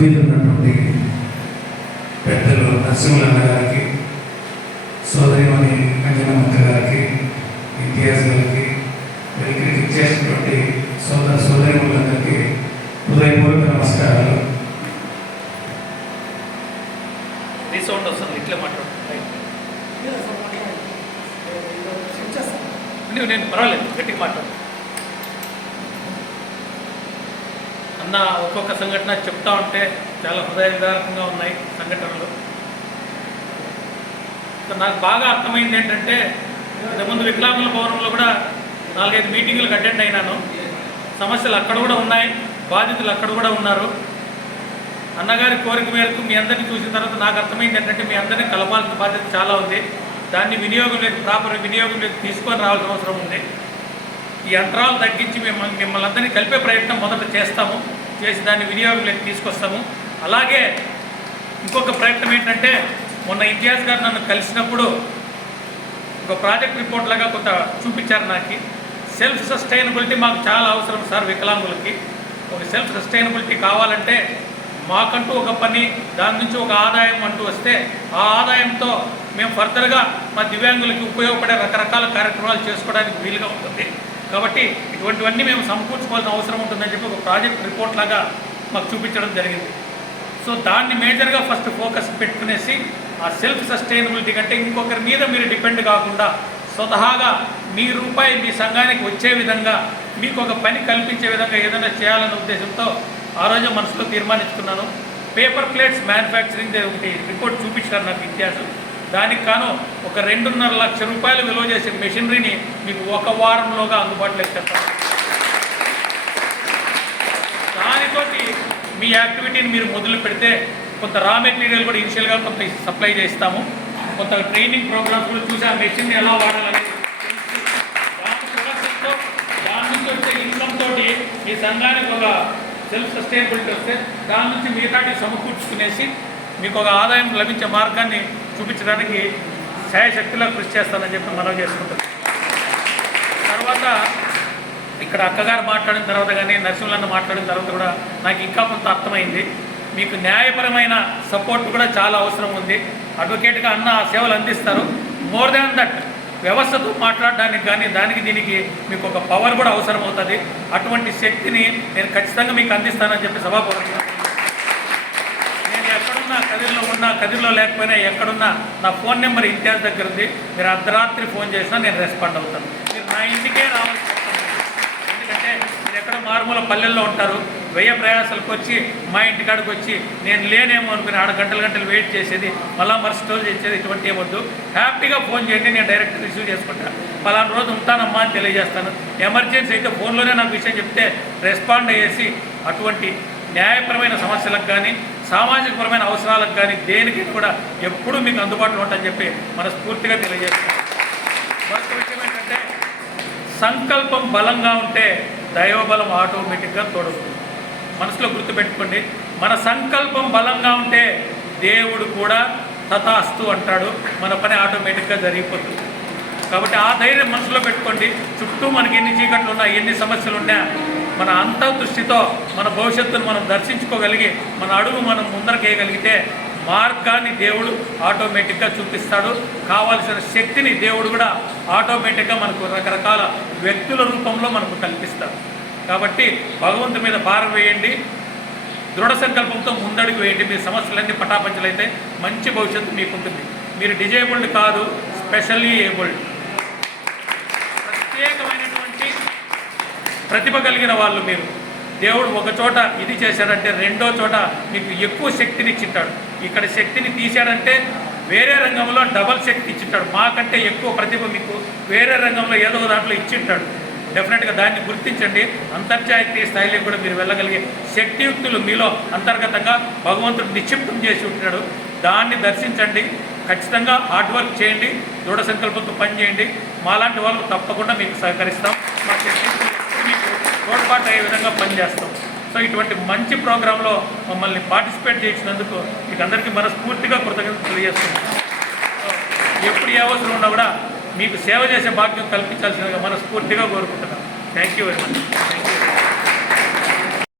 మీద ఉన్నటువంటి పెద్దలు నరసింహన్న గారికి సోదరిమణి అంజనమ్మ గారికి ఇంతియాజ్ గారికి ఇక్కడికి ఇచ్చేసినటువంటి సోదర సోదరిములందరికీ హృదయపూర్వక నమస్కారాలు. రీసౌండ్ వస్తుంది ఇట్లే మాట్లాడు నువ్వు నేను పర్వాలేదు గట్టిగా మాట్లాడు అన్న ఒక్కొక్క సంఘటన చెప్తా ఉంటే చాలా హృదయదారకంగా ఉన్నాయి సంఘటనలు. నాకు బాగా అర్థమైంది ఏంటంటే ఇంతకుముందు వికలాంగుల భవనంలో కూడా నాలుగైదు మీటింగులకు అటెండ్ అయినాను. సమస్యలు అక్కడ కూడా ఉన్నాయి బాధితులు అక్కడ కూడా ఉన్నారు. అన్నగారి కోరిక మేరకు మీ అందరినీ చూసిన తర్వాత నాకు అర్థమైంది ఏంటంటే మీ అందరినీ కలపాల్సిన బాధ్యత చాలా ఉంది. దాన్ని వినియోగంలోకి ప్రాపర్ వినియోగంలోకి తీసుకొని రావాల్సిన అవసరం ఉంది. ఈ యంత్రాలు తగ్గించి మిమ్మల్ని మిమ్మల్ని అందరినీ కలిపే ప్రయత్నం మొదట చేస్తాము. చేసి దాన్ని వినియోగంలోకి తీసుకొస్తాము. అలాగే ఇంకొక ప్రయత్నం ఏంటంటే మొన్న ఇంతియాజ్ గారు నన్ను కలిసినప్పుడు ఒక ప్రాజెక్ట్ రిపోర్ట్ లాగా కొంత చూపించారు నాకు. సెల్ఫ్ సస్టైనబిలిటీ మాకు చాలా అవసరం సార్ వికలాంగులకి. ఒక సెల్ఫ్ సస్టైనబిలిటీ కావాలంటే మాకంటూ ఒక పని దాని నుంచి ఒక ఆదాయం అంటూ వస్తే ఆ ఆదాయంతో మేము ఫర్దర్గా మా దివ్యాంగులకి ఉపయోగపడే రకరకాల కార్యక్రమాలు చేసుకోవడానికి వీలుగా ఉంటుంది. కాబట్టి ఇటువంటివన్నీ మేము సమకూర్చుకోవాల్సిన అవసరం ఉంటుందని చెప్పి ఒక ప్రాజెక్ట్ రిపోర్ట్ లాగా మాకు చూపించడం జరిగింది. సో దాన్ని మేజర్గా ఫస్ట్ ఫోకస్ పెట్టుకునేసి ఆ సెల్ఫ్ సస్టైనబిలిటీ కంటే ఇంకొకరి మీద మీరు డిపెండ్ కాకుండా స్వతహాగా మీ రూపాయి మీ సంఘానికి వచ్చే విధంగా మీకు ఒక పని కల్పించే విధంగా ఏదైనా చేయాలనే ఉద్దేశంతో ఆ రోజు మనసులో తీర్మానించుకున్నాను. పేపర్ ప్లేట్స్ మ్యానుఫ్యాక్చరింగ్ ఒకటి రిపోర్ట్ చూపించారు నాకు ఇతిహాసం దానికి కాను ఒక రెండున్నర లక్ష రూపాయలు విలువ చేసే మెషినరీని మీకు ఒక వారంలోగా అందుబాటులోకి తెస్తాం దానితోటి మీ యాక్టివిటీని మీరు మొదలు పెడితే కొంత రా మెటీరియల్ కూడా ఇనిషియల్గా కొంత సప్లై చేస్తాము. కొంత ట్రైనింగ్ ప్రోగ్రామ్స్ కూడా చూసి ఆ మెషిన్ని ఎలా వాడాలని దాని దాని నుంచి వచ్చే ఇన్కమ్ తోటి మీ సంఘానికి ఒక సెల్ఫ్ సస్టైనబిలిటీ వస్తే దాని నుంచి మిగతాటి సమకూర్చుకునేసి మీకు ఒక ఆదాయం లభించే మార్గాన్ని చూపించడానికి శాయశక్తిలో కృషి చేస్తానని చెప్పి మనం చేసుకుంటాం తర్వాత ఇక్కడ అక్కగారు మాట్లాడిన తర్వాత కానీ నరసింహన్న మాట్లాడిన తర్వాత కూడా నాకు ఇంకా కొంత అర్థమైంది. మీకు న్యాయపరమైన సపోర్ట్ కూడా చాలా అవసరం ఉంది. అడ్వకేట్గా అన్న ఆ సేవలు అందిస్తారు. మోర్ దాన్ దట్ వ్యవస్థతో మాట్లాడడానికి కానీ దానికి దీనికి మీకు ఒక పవర్ కూడా అవసరం అవుతుంది. అటువంటి శక్తిని నేను ఖచ్చితంగా మీకు అందిస్తానని చెప్పి సభాపూర్వకంగా కదిరిలో ఉన్నా కదిరిలో లేకపోయినా ఎక్కడున్నా నా ఫోన్ నెంబర్ ఇంతియాజ్ దగ్గర ఉంది. మీరు అర్ధరాత్రి ఫోన్ చేసినా నేను రెస్పాండ్ అవుతాను. మీరు నా ఇంటికే రావాల్సి ఎందుకంటే మీరు ఎక్కడ మారుమూల పల్లెల్లో ఉంటారు. వెయ్యి ప్రయాసాలకు వచ్చి మా ఇంటికాడికి వచ్చి నేను లేనేమో అనుకుని ఆడ గంటలు గంటలు వెయిట్ చేసేది మళ్ళా మరుసటి రోజు చేసేది ఇటువంటి ఏమొద్దు హ్యాపీగా ఫోన్ చేయండి నేను డైరెక్ట్ రిసీవ్ చేసుకుంటాను పలానా రోజు ఉంటానమ్మా అని తెలియజేస్తాను. ఎమర్జెన్సీ అయితే ఫోన్లోనే నాకు విషయం చెప్తే రెస్పాండ్ అయ్యేసి అటువంటి న్యాయపరమైన సమస్యలకు కానీ సామాజికపరమైన అవసరాలకు కానీ దేనికి కూడా ఎప్పుడూ మీకు అందుబాటులో ఉంటాయని చెప్పి మనస్ఫూర్తిగా తెలియజేస్తాను మరొక విషయం ఏంటంటే సంకల్పం బలంగా ఉంటే దైవబలం ఆటోమేటిక్గా తోడుతుంది మనసులో గుర్తుపెట్టుకోండి మన సంకల్పం బలంగా ఉంటే దేవుడు కూడా తథాస్తు అంటాడు మన పని ఆటోమేటిక్గా జరిగిపోతుంది. కాబట్టి ఆ ధైర్యం మనసులో పెట్టుకోండి చుట్టూ మనకి ఎన్ని చీకట్లు ఉన్నా ఎన్ని సమస్యలు ఉన్నా మన అంతర్దృష్టితో మన భవిష్యత్తును మనం దర్శించుకోగలిగి మన అడుగు మనం ముందరకేయగలిగితే మార్గాన్ని దేవుడు ఆటోమేటిక్గా చూపిస్తాడు. కావాల్సిన శక్తిని దేవుడు కూడా ఆటోమేటిక్గా మనకు రకరకాల వ్యక్తుల రూపంలో మనకు కల్పిస్తాడు. కాబట్టి భగవంతు మీద భారం వేయండి. దృఢ సంకల్పంతో ముందడుగు వేయండి. మీ సమస్యలన్నీ పటాపంచలైతే మంచి భవిష్యత్తు మీకు ఉంటుంది మీరు డిజేబుల్డ్ కాదు స్పెషల్లీ ఏబుల్డ్. ప్రత్యేకమైన ప్రతిభ కలిగిన వాళ్ళు మీరు. దేవుడు ఒక చోట ఇది చేశాడంటే రెండో చోట మీకు ఎక్కువ శక్తిని ఇచ్చింటాడు. ఇక్కడ శక్తిని తీశాడంటే వేరే రంగంలో డబల్ శక్తి ఇచ్చింటాడు. మాకంటే ఎక్కువ ప్రతిభ మీకు వేరే రంగంలో ఏదో ఒక దాంట్లో ఇచ్చింటాడు. డెఫినెట్గా దాన్ని గుర్తించండి. అంతర్జాతీయ స్థాయిలో కూడా మీరు వెళ్ళగలిగే శక్తియుక్తులు మీలో అంతర్గతంగా భగవంతుడు నిక్షిప్తం చేసి ఉంటున్నాడు. దాన్ని దర్శించండి. ఖచ్చితంగా హార్డ్ వర్క్ చేయండి. దృఢ సంకల్పంతో పనిచేయండి. మాలాంటి వాళ్ళు తప్పకుండా మీకు సహకరిస్తాం. మా తోడ్పాటు అయ్యే విధంగా పనిచేస్తాం. సో ఇటువంటి మంచి ప్రోగ్రాంలో మమ్మల్ని పార్టిసిపేట్ చేసినందుకు మీకు అందరికీ మనస్ఫూర్తిగా కృతజ్ఞతలు తెలియజేస్తున్నాం. ఎప్పుడు ఏ అవసరం ఉన్నా కూడా మీకు సేవ చేసే భాగ్యం కల్పించాల్సిందిగా మనస్ఫూర్తిగా కోరుకుంటున్నాం. Thank you very much thank you